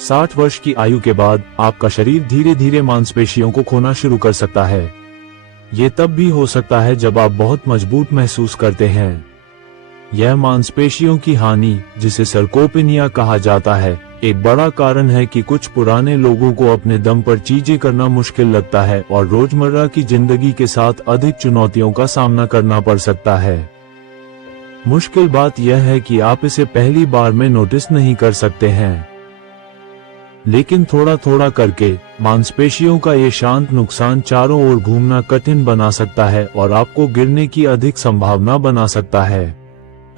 60 वर्ष की आयु के बाद आपका शरीर धीरे धीरे मांसपेशियों को खोना शुरू कर सकता है। ये तब भी हो सकता है जब आप बहुत मजबूत महसूस करते हैं। यह मांसपेशियों की हानि, जिसे सर्कोपेनिया कहा जाता है, एक बड़ा कारण है कि कुछ पुराने लोगों को अपने दम पर चीजें करना मुश्किल लगता है और रोजमर्रा की जिंदगी के साथ अधिक चुनौतियों का सामना करना पड़ सकता है। मुश्किल बात यह है कि आप इसे पहली बार में नोटिस नहीं कर सकते हैं, लेकिन थोड़ा थोड़ा करके मांसपेशियों का ये शांत नुकसान चारों ओर घूमना कठिन बना सकता है और आपको गिरने की अधिक संभावना बना सकता है।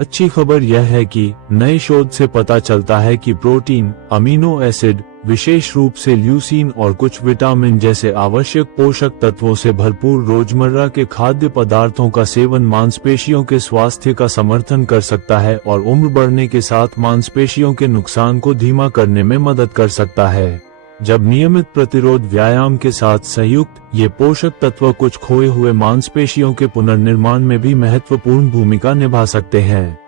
अच्छी खबर यह है कि नए शोध से पता चलता है कि प्रोटीन, अमीनो एसिड, विशेष रूप से ल्यूसीन और कुछ विटामिन जैसे आवश्यक पोषक तत्वों से भरपूर रोजमर्रा के खाद्य पदार्थों का सेवन मांसपेशियों के स्वास्थ्य का समर्थन कर सकता है और उम्र बढ़ने के साथ मांसपेशियों के नुकसान को धीमा करने में मदद कर सकता है। जब नियमित प्रतिरोध व्यायाम के साथ संयुक्त, ये पोषक तत्व कुछ खोए हुए मांसपेशियों के पुनर्निर्माण में भी महत्वपूर्ण भूमिका निभा सकते हैं।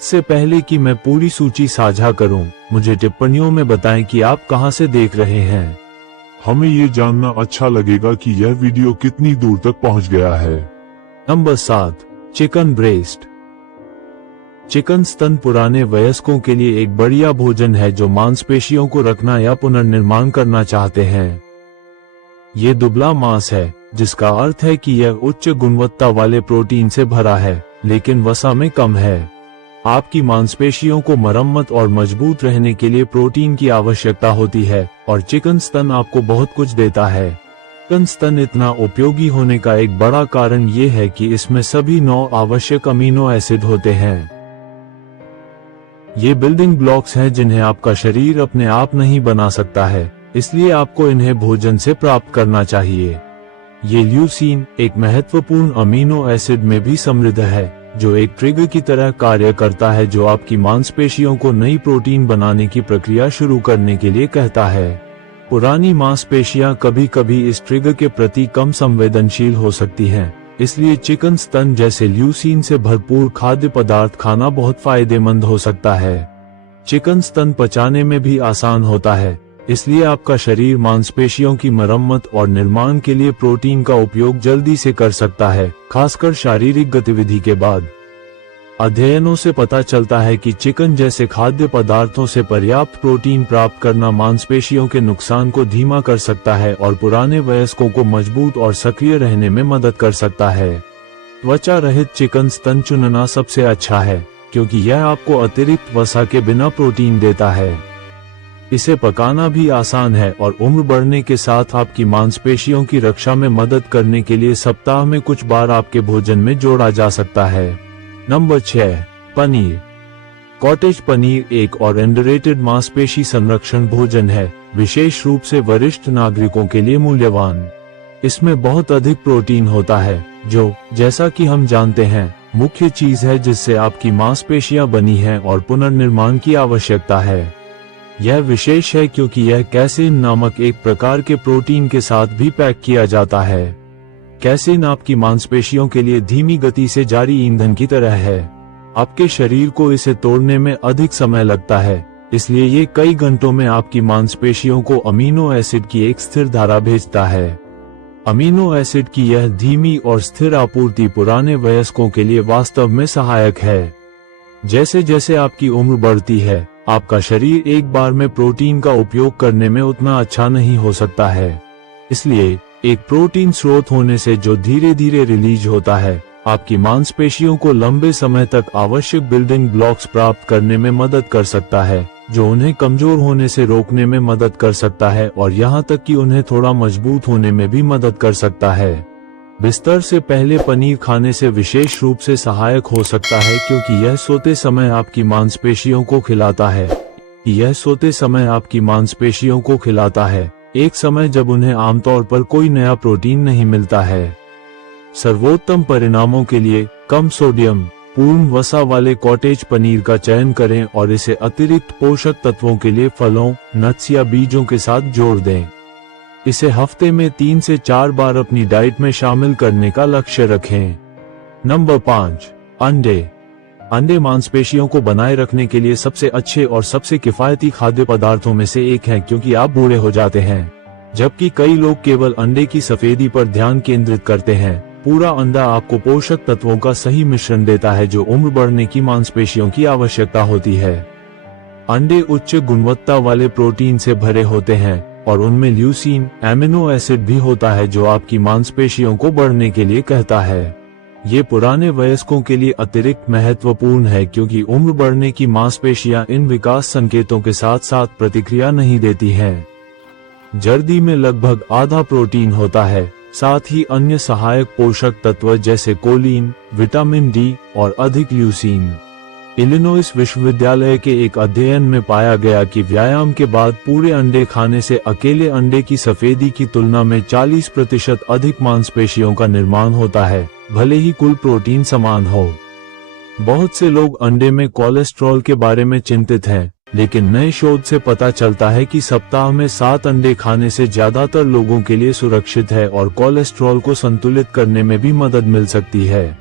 इससे पहले कि मैं पूरी सूची साझा करूं, मुझे टिप्पणियों में बताएं कि आप कहां से देख रहे हैं। हमें ये जानना अच्छा लगेगा कि यह वीडियो कितनी दूर तक पहुंच गया है। Number 7, chicken breast. चिकन स्तन पुराने वयस्कों के लिए एक बढ़िया भोजन है जो मांसपेशियों को रखना या पुनर्निर्माण करना चाहते हैं। ये दुबला मांस है, जिसका अर्थ है कि यह उच्च गुणवत्ता वाले प्रोटीन से भरा है, लेकिन वसा में कम है। आपकी मांसपेशियों को मरम्मत और मजबूत रहने के लिए प्रोटीन की आवश्यकता होती है और चिकन स्तन आपको बहुत कुछ देता है। चिकन स्तन इतना उपयोगी होने का एक बड़ा कारण ये है कि इसमें सभी 9 आवश्यक अमीनो एसिड होते हैं। ये बिल्डिंग ब्लॉक्स हैं जिन्हें आपका शरीर अपने आप नहीं बना सकता है, इसलिए आपको इन्हें भोजन से प्राप्त करना चाहिए। ये ल्यूसीन, एक महत्वपूर्ण अमीनो एसिड में भी समृद्ध है, जो एक ट्रिगर की तरह कार्य करता है जो आपकी मांसपेशियों को नई प्रोटीन बनाने की प्रक्रिया शुरू करने के लिए कहता है। पुरानी मांसपेशियां कभी कभी इस ट्रिगर के प्रति कम संवेदनशील हो सकती हैं, इसलिए चिकन स्तन जैसे ल्यूसीन से भरपूर खाद्य पदार्थ खाना बहुत फायदेमंद हो सकता है। चिकन स्तन पचाने में भी आसान होता है, इसलिए आपका शरीर मांसपेशियों की मरम्मत और निर्माण के लिए प्रोटीन का उपयोग जल्दी से कर सकता है, खासकर शारीरिक गतिविधि के बाद। अध्ययनों से पता चलता है कि चिकन जैसे खाद्य पदार्थों से पर्याप्त प्रोटीन प्राप्त करना मांसपेशियों के नुकसान को धीमा कर सकता है और पुराने वयस्कों को मजबूत और सक्रिय रहने में मदद कर सकता है। त्वचा रहित चिकन स्तन चुनना सबसे अच्छा है, क्योंकि यह आपको अतिरिक्त वसा के बिना प्रोटीन देता है। इसे पकाना भी आसान है और उम्र बढ़ने के साथ आपकी मांसपेशियों की रक्षा में मदद करने के लिए सप्ताह में कुछ बार आपके भोजन में जोड़ा जा सकता है। नंबर 6, पनीर। कॉटेज पनीर एक और अंडररेटेड मांसपेशी संरक्षण भोजन है, विशेष रूप से वरिष्ठ नागरिकों के लिए मूल्यवान। इसमें बहुत अधिक प्रोटीन होता है, जो, जैसा कि हम जानते हैं, मुख्य चीज है जिससे आपकी मांसपेशियां बनी हैं और पुनर्निर्माण की आवश्यकता है। यह विशेष है क्योंकि यह कैसीन नामक एक प्रकार के प्रोटीन के साथ भी पैक किया जाता है। कैसीन आपकी मांसपेशियों के लिए धीमी गति से जारी ईंधन की तरह है। आपके शरीर को इसे तोड़ने में अधिक समय लगता है, इसलिए ये कई घंटों में आपकी मांसपेशियों को अमीनो एसिड की एक स्थिर धारा भेजता है। अमीनो एसिड की यह धीमी और स्थिर आपूर्ति पुराने वयस्कों के लिए वास्तव में सहायक है। जैसे जैसे आपकी उम्र बढ़ती है, आपका शरीर एक बार में प्रोटीन का उपयोग करने में उतना अच्छा नहीं हो सकता है। इसलिए एक प्रोटीन स्रोत होने से जो धीरे धीरे रिलीज होता है, आपकी मांसपेशियों को लंबे समय तक आवश्यक बिल्डिंग ब्लॉक्स प्राप्त करने में मदद कर सकता है, जो उन्हें कमजोर होने से रोकने में मदद कर सकता है और यहाँ तक कि उन्हें थोड़ा मजबूत होने में भी मदद कर सकता है। बिस्तर से पहले पनीर खाने से विशेष रूप से सहायक हो सकता है क्योंकि यह सोते समय आपकी मांसपेशियों को खिलाता है। एक समय जब उन्हें आमतौर पर कोई नया प्रोटीन नहीं मिलता है। सर्वोत्तम परिणामों के लिए कम सोडियम, पूर्ण वसा वाले कॉटेज पनीर का चयन करें और इसे अतिरिक्त पोषक तत्वों के लिए फलों, नट्स या बीजों के साथ जोड़ दें। इसे हफ्ते में 3 से 4 बार अपनी डाइट में शामिल करने का लक्ष्य रखें। नंबर 5, अंडे। अंडे मांसपेशियों को बनाए रखने के लिए सबसे अच्छे और सबसे किफायती खाद्य पदार्थों में से एक है, क्योंकि आप बूढ़े हो जाते हैं। जबकि कई लोग केवल अंडे की सफेदी पर ध्यान केंद्रित करते हैं, पूरा अंडा आपको पोषक तत्वों का सही मिश्रण देता है जो उम्र बढ़ने की मांसपेशियों की आवश्यकता होती है। अंडे उच्च गुणवत्ता वाले प्रोटीन से भरे होते हैं और उनमें ल्यूसीन एमिनो एसिड भी होता है जो आपकी मांसपेशियों को बढ़ने के लिए कहता है। ये पुराने वयस्कों के लिए अतिरिक्त महत्वपूर्ण है, क्योंकि उम्र बढ़ने की मांसपेशियां इन विकास संकेतों के साथ साथ प्रतिक्रिया नहीं देती हैं। जर्दी में लगभग आधा प्रोटीन होता है, साथ ही अन्य सहायक पोषक तत्व जैसे कोलिन, विटामिन डी और अधिक ल्यूसीन। इलिनॉइस विश्वविद्यालय के एक अध्ययन में पाया गया कि व्यायाम के बाद पूरे अंडे खाने से अकेले अंडे की सफेदी की तुलना में 40% अधिक मांसपेशियों का निर्माण होता है, भले ही कुल प्रोटीन समान हो। बहुत से लोग अंडे में कोलेस्ट्रॉल के बारे में चिंतित हैं, लेकिन नए शोध से पता चलता है कि सप्ताह में 7 अंडे खाने से ज्यादातर लोगों के लिए सुरक्षित है और कोलेस्ट्रॉल को संतुलित करने में भी मदद मिल सकती है।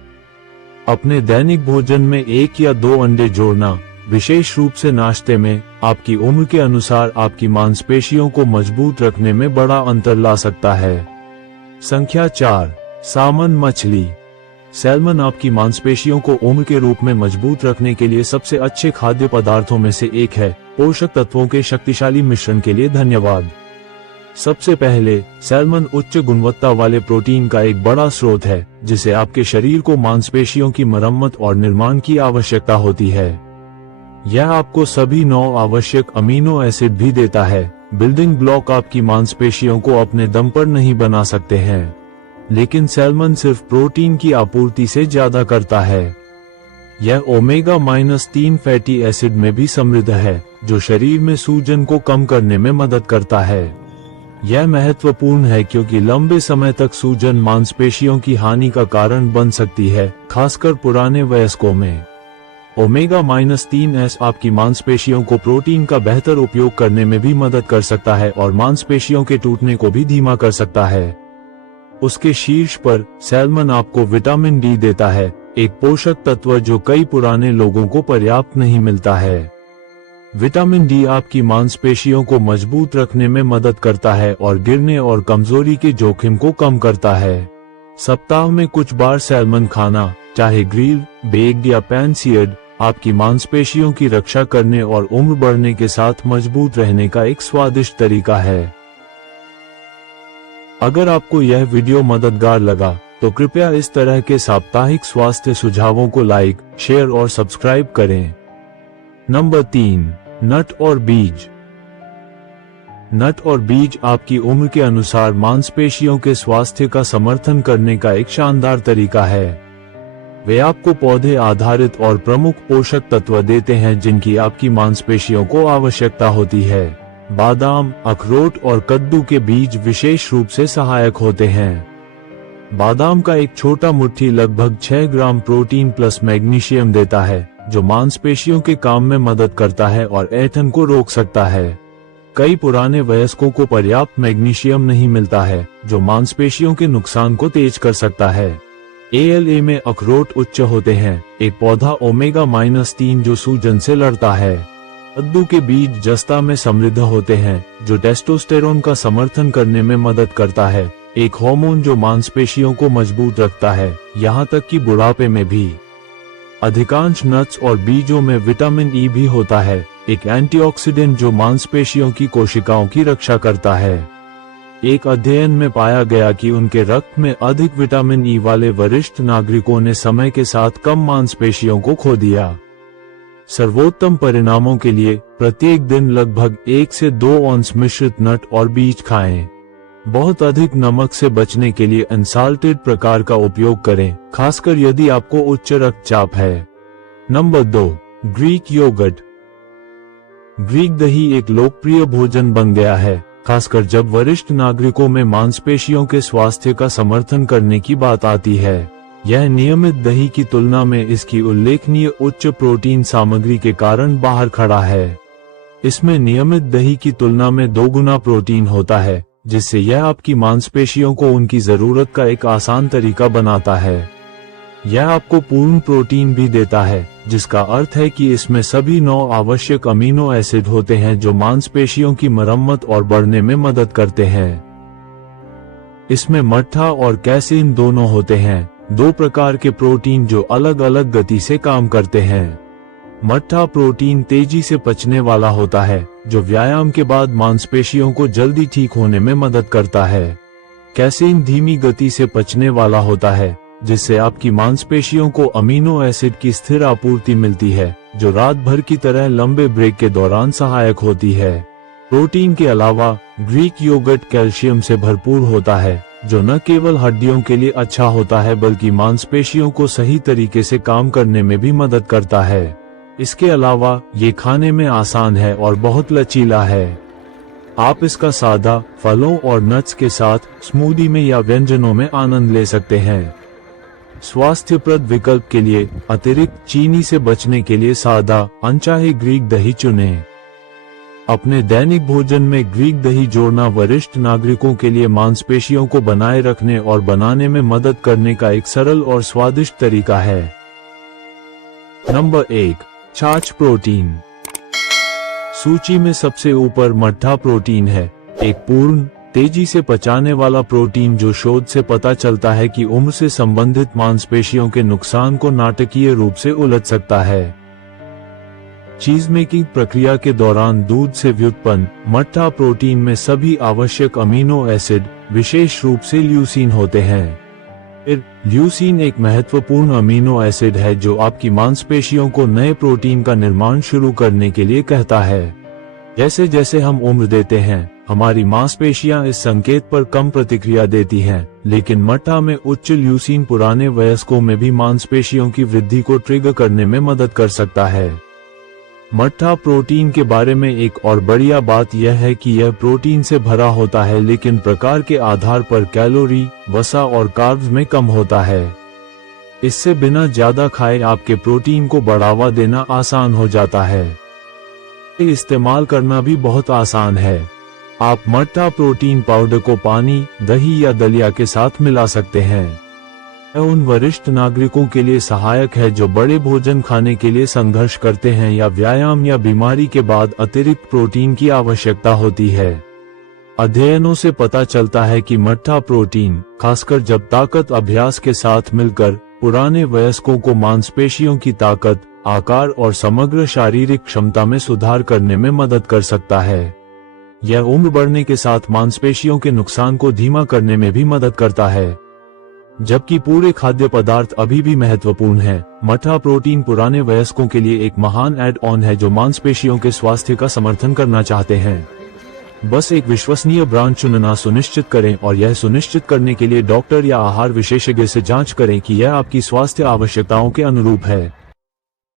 अपने दैनिक भोजन में 1 या 2 अंडे जोड़ना, विशेष रूप से नाश्ते में, आपकी उम्र के अनुसार आपकी मांसपेशियों को मजबूत रखने में बड़ा अंतर ला सकता है। संख्या 4, सामन मछली। सैल्मन आपकी मांसपेशियों को उम्र के रूप में मजबूत रखने के लिए सबसे अच्छे खाद्य पदार्थों में से एक है। पोषक तत्वों के शक्तिशाली मिश्रण के लिए धन्यवाद। सबसे पहले, सैल्मन उच्च गुणवत्ता वाले प्रोटीन का एक बड़ा स्रोत है, जिसे आपके शरीर को मांसपेशियों की मरम्मत और निर्माण की आवश्यकता होती है। यह आपको सभी 9 आवश्यक अमीनो एसिड भी देता है। बिल्डिंग ब्लॉक आपकी मांसपेशियों को अपने दम पर नहीं बना सकते हैं, लेकिन सैल्मन सिर्फ प्रोटीन की आपूर्ति से ज्यादा करता है। यह ओमेगा-3 फैटी एसिड में भी समृद्ध है, जो शरीर में सूजन को कम करने में मदद करता है। यह महत्वपूर्ण है क्योंकि लंबे समय तक सूजन मांसपेशियों की हानि का कारण बन सकती है, खासकर पुराने वयस्कों में। ओमेगा-3 आपकी मांसपेशियों को प्रोटीन का बेहतर उपयोग करने में भी मदद कर सकता है और मांसपेशियों के टूटने को भी धीमा कर सकता है। उसके शीर्ष पर, सैल्मन आपको विटामिन डी देता है, एक पोषक तत्व जो कई पुराने लोगों को पर्याप्त नहीं मिलता है। विटामिन डी आपकी मांसपेशियों को मजबूत रखने में मदद करता है और गिरने और कमजोरी के जोखिम को कम करता है। सप्ताह में कुछ बार सैल्मन खाना, चाहे ग्रिल, बेक्ड या पैन सीयर्ड, आपकी मांसपेशियों की रक्षा करने और उम्र बढ़ने के साथ मजबूत रहने का एक स्वादिष्ट तरीका है। अगर आपको यह वीडियो मददगार लगा, तो कृपया इस तरह के साप्ताहिक स्वास्थ्य सुझावों को लाइक, शेयर और सब्सक्राइब करें। नंबर 3, नट और बीज। नट और बीज आपकी उम्र के अनुसार मांसपेशियों के स्वास्थ्य का समर्थन करने का एक शानदार तरीका है। वे आपको पौधे आधारित और प्रमुख पोषक तत्व देते हैं जिनकी आपकी मांसपेशियों को आवश्यकता होती है। बादाम, अखरोट और कद्दू के बीज विशेष रूप से सहायक होते हैं। बादाम का एक छोटा मुट्ठी लगभग 6 ग्राम प्रोटीन प्लस मैग्नीशियम देता है, जो मांसपेशियों के काम में मदद करता है और ऐंठन को रोक सकता है। कई पुराने वयस्कों को पर्याप्त मैग्नीशियम नहीं मिलता है, जो मांसपेशियों के नुकसान को तेज कर सकता है। ALA में अखरोट उच्च होते हैं, एक पौधा ओमेगा-3 जो सूजन से लड़ता है। कद्दू के बीज जस्ता में समृद्ध होते हैं, जो टेस्टोस्टेरोन का समर्थन करने में मदद करता है, एक हार्मोन जो मांसपेशियों को मजबूत रखता है, यहाँ तक कि बुढ़ापे में भी। अधिकांश नट्स और बीजों में विटामिन ई भी होता है, एक एंटीऑक्सीडेंट जो मांसपेशियों की कोशिकाओं की रक्षा करता है। एक अध्ययन में पाया गया कि उनके रक्त में अधिक विटामिन ई वाले वरिष्ठ नागरिकों ने समय के साथ कम मांसपेशियों को खो दिया। सर्वोत्तम परिणामों के लिए प्रत्येक दिन लगभग 1 से 2 औंस मिश्रित नट और बीज खाएं। बहुत अधिक नमक से बचने के लिए अनसाल्टेड प्रकार का उपयोग करें, खासकर यदि आपको उच्च रक्तचाप है। Number 2, Greek yogurt. ग्रीक दही एक लोकप्रिय भोजन बन गया है, खासकर जब वरिष्ठ नागरिकों में मांसपेशियों के स्वास्थ्य का समर्थन करने की बात आती है। यह नियमित दही की तुलना में इसकी उल्लेखनीय उच्च प्रोटीन सामग्री के कारण बाहर खड़ा है। इसमें नियमित दही की तुलना में 2 गुना प्रोटीन होता है, जिससे यह आपकी मांसपेशियों को उनकी जरूरत का एक आसान तरीका बनाता है। यह आपको पूर्ण प्रोटीन भी देता है, जिसका अर्थ है कि इसमें सभी 9 आवश्यक अमीनो एसिड होते हैं जो मांसपेशियों की मरम्मत और बढ़ने में मदद करते हैं। इसमें मट्ठा और कैसीन दोनों होते हैं, 2 प्रकार के प्रोटीन जो अलग अलग गति से काम करते हैं। मट्ठा प्रोटीन तेजी से पचने वाला होता है, जो व्यायाम के बाद मांसपेशियों को जल्दी ठीक होने में मदद करता है। कैसीन धीमी गति से पचने वाला होता है, जिससे आपकी मांसपेशियों को अमीनो एसिड की स्थिर आपूर्ति मिलती है, जो रात भर की तरह लंबे ब्रेक के दौरान सहायक होती है। प्रोटीन के अलावा ग्रीक योगर्ट कैल्शियम से भरपूर होता है, जो न केवल हड्डियों के लिए अच्छा होता है बल्कि मांसपेशियों को सही तरीके से काम करने में भी मदद करता है। इसके अलावा ये खाने में आसान है और बहुत लचीला है। आप इसका सादा, फलों और नट्स के साथ स्मूदी में या व्यंजनों में आनंद ले सकते हैं। स्वास्थ्यप्रद विकल्प के लिए अतिरिक्त चीनी से बचने के लिए सादा, अनचाहे ग्रीक दही चुनें। अपने दैनिक भोजन में ग्रीक दही जोड़ना वरिष्ठ नागरिकों के लिए मांसपेशियों को बनाए रखने और बनाने में मदद करने का एक सरल और स्वादिष्ट तरीका है। नंबर 1, छाछ प्रोटीन। सूची में सबसे ऊपर मट्ठा प्रोटीन है, एक पूर्ण, तेजी से पचाने वाला प्रोटीन जो शोध से पता चलता है कि उम्र से संबंधित मांसपेशियों के नुकसान को नाटकीय रूप से उलट सकता है। चीज मेकिंग प्रक्रिया के दौरान दूध से व्युत्पन्न मट्ठा प्रोटीन में सभी आवश्यक अमीनो एसिड, विशेष रूप से ल्यूसीन होते हैं। ल्यूसीन एक महत्वपूर्ण अमीनो एसिड है जो आपकी मांसपेशियों को नए प्रोटीन का निर्माण शुरू करने के लिए कहता है। जैसे जैसे हम उम्र देते हैं, हमारी मांसपेशियां इस संकेत पर कम प्रतिक्रिया देती हैं, लेकिन मट्ठा में उच्च ल्यूसीन पुराने वयस्कों में भी मांसपेशियों की वृद्धि को ट्रिगर करने में मदद कर सकता है। मट्ठा प्रोटीन के बारे में एक और बढ़िया बात यह है कि यह प्रोटीन से भरा होता है, लेकिन प्रकार के आधार पर कैलोरी, वसा और कार्ब्स में कम होता है। इससे बिना ज्यादा खाए आपके प्रोटीन को बढ़ावा देना आसान हो जाता है। इस्तेमाल करना भी बहुत आसान है। आप मट्ठा प्रोटीन पाउडर को पानी, दही या दलिया के साथ मिला सकते हैं। यह उन वरिष्ठ नागरिकों के लिए सहायक है जो बड़े भोजन खाने के लिए संघर्ष करते हैं या व्यायाम या बीमारी के बाद अतिरिक्त प्रोटीन की आवश्यकता होती है। अध्ययनों से पता चलता है कि मट्ठा प्रोटीन, खासकर जब ताकत अभ्यास के साथ मिलकर, पुराने वयस्कों को मांसपेशियों की ताकत, आकार और समग्र शारीरिक क्षमता में सुधार करने में मदद कर सकता है। यह उम्र बढ़ने के साथ मांसपेशियों के नुकसान को धीमा करने में भी मदद करता है। जबकि पूरे खाद्य पदार्थ अभी भी महत्वपूर्ण है, मट्ठा प्रोटीन पुराने वयस्कों के लिए एक महान ऐड ऑन है जो मांसपेशियों के स्वास्थ्य का समर्थन करना चाहते हैं। बस एक विश्वसनीय ब्रांड चुनना सुनिश्चित करें और यह सुनिश्चित करने के लिए डॉक्टर या आहार विशेषज्ञ से जांच करें कि यह आपकी स्वास्थ्य आवश्यकताओं के अनुरूप है।